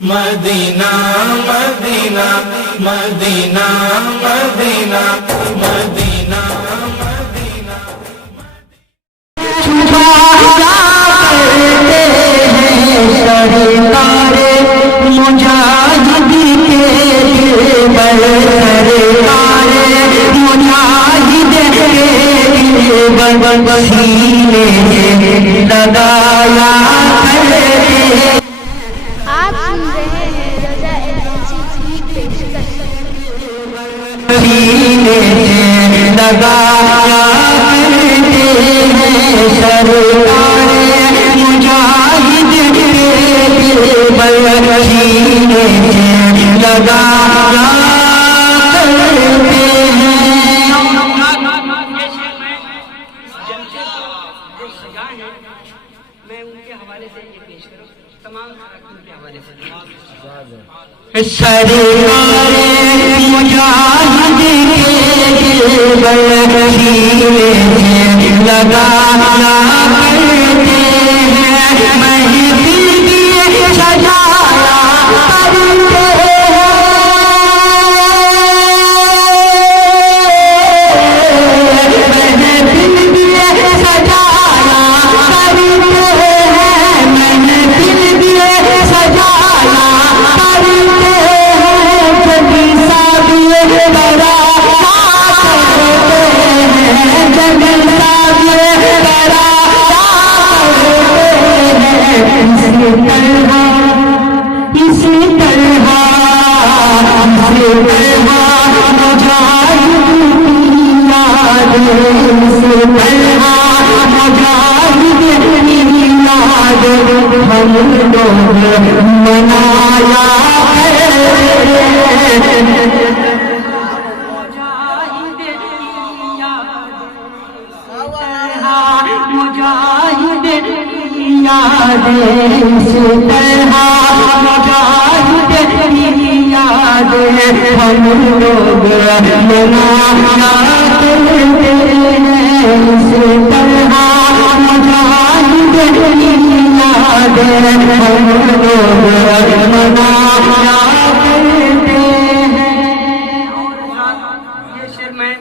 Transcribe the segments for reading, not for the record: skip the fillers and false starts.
Medina Madina Madina Madina Madina Madina छुपा करते हैं सरकारे मुजाहिद के दिलबर, सरकारे मुजाहिद के दिलबर सीने लगाया करते। आप सुन रहे हैं रज़ा एजेंसी की पेशकश। सीने लगाया करते हैं सरकारे मुजाहिद के दिलबर, सीने लगाया करते हैं। मैं उनके हवाले से ये पेश करूं, तमाम के हवाले से। सरकारे मुजाहिद के दिलबर सीने लगाया करते हैं, महफिल की सजाया करते हैं, महफिल की सजाया करते हैं, महफिल की सजाया करते हैं, जगी साबिर बड़ा करते हैं, जगी साबिर बड़ा करते हैं। इसी तरह मुजाहिद की याद, इसी तरह मुजाहिद की याद हम लोग मनाया करते हैं। मुजाहिद की याद, इसी तरह मुजाहिद की याद हम लोग मनाया करते हैं, इसी तरह मुजाहिद की याद हम लोग मनाया करते हैं। ये शेर मैं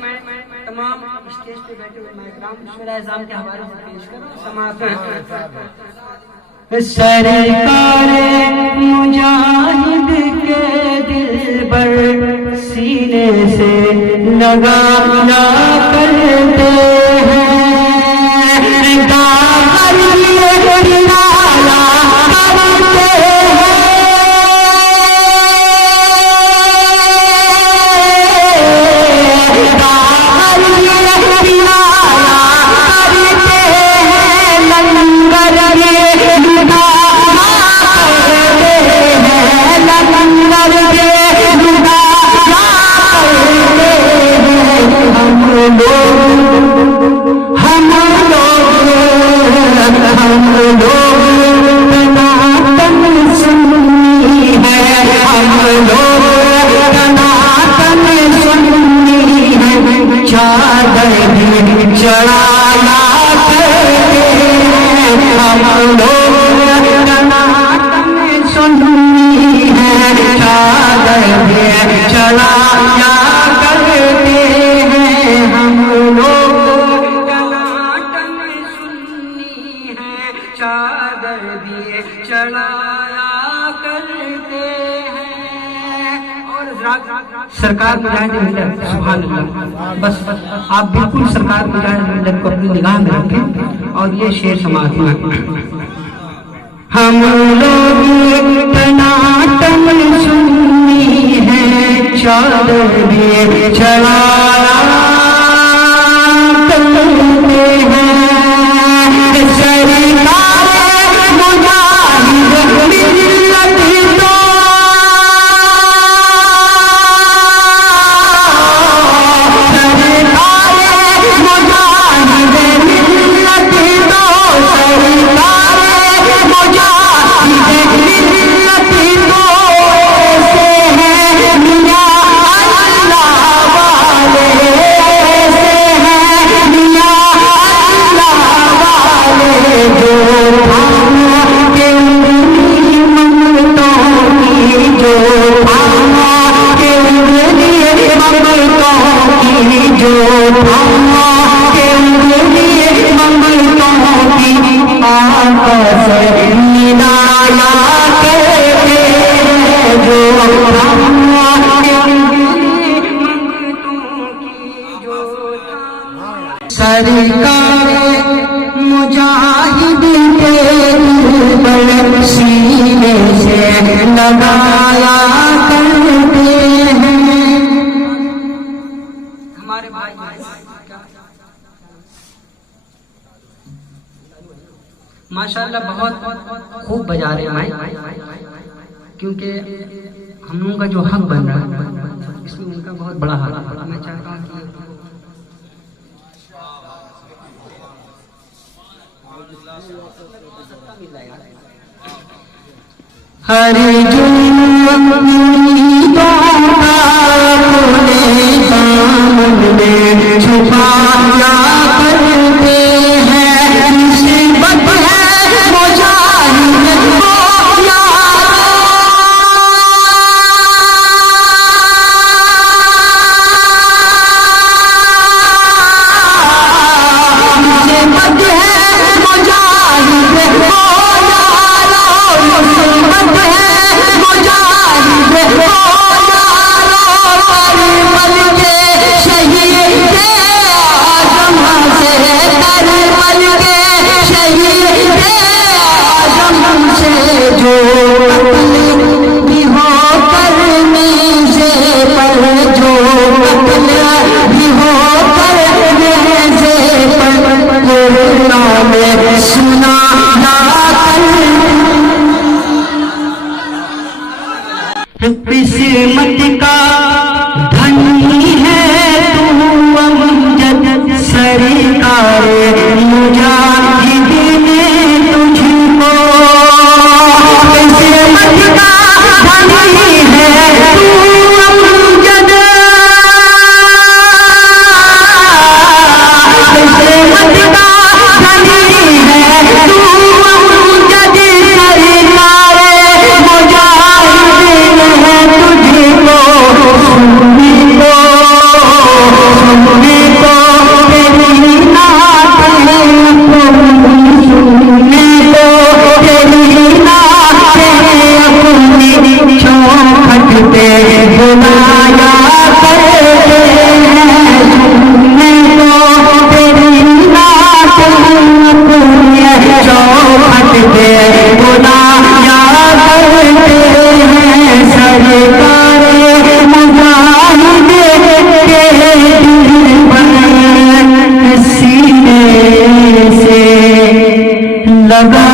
तमाम स्टेज पे बैठे हुए महतराम शुरा-ए-आज़म के हवाले से पेश करूं, समाअत सरकारे मुजाहिद के दिलबर सीने से लगाया करते हैं, गागर लिए किनारा करते हैं, गागर लिए किनारा करते हैं, लंगर ये लुटा करते हैं, लंगर ये लुटा करते हैं। हम लोग सनातन सुन्नी है, हम लोग सनातन सुन्नी है, चादर भी चढ़ाया करते हैं, हम लोग सनातन सुन्नी है, चादर भी चढ़ाया करते हैं, हम लोग टनाटन सुन्नी है, चादर भी चढ़ाया करते हैं। और सरकार मुजाहिद मिल्लत, सुभान अल्लाह। बस आप बिल्कुल सरकार मुजाहिद मिल्लत को अपनी निगाह में रखें और ये शेर समाअत में। हम लोग टनाटन सुन्नी है, चादर भी चढ़ाया करते हैं, सरकारे मुजाहिद मिल्लत तो सरकारे मुजाहिद मिल्लत तो सरकारे मुजाहिद सरकार मुजाहिद के पर सीने से लगाया करते हैं। हमारे भाई माशाल्लाह बहुत खूब बजा रहे हैं भाई, क्योंकि हम लोगों का जो हक बन रहा है इसमें उनका बहुत बड़ा हाथ है। मैं चाहता हूँ कि हर छुपाया करते हैं, मुसीबत है मुजाहिद को यारो। मुसीबत है मुजाहिद को यारो, मुसीबत है मुजाहिद को यारो। पल के शहीद के आजम से पल के शहीद के आजम से जो कत्ल भी हो करने से, पर जो कत्ल भी हो करने से, पर नाम सुना ना कर। किस्मत का धनी है तू अमजद, सरकार मुजाहिद ने तुझको। किस्मत का धनी है तू अमजद, किस्मत का धनी है तू अमजद, सरकार मुजाहिद ने तुझको। सुनने को तेरी नात है अपनी, सुनने को तेरी नात है अपनी, चौखट पे बुलाया करते हैं। सुनने को तेरी नात है अपनी, चौखट पे बुलाया करते हैं। सरकार मुजाहिद के दिल पर सीने से लगा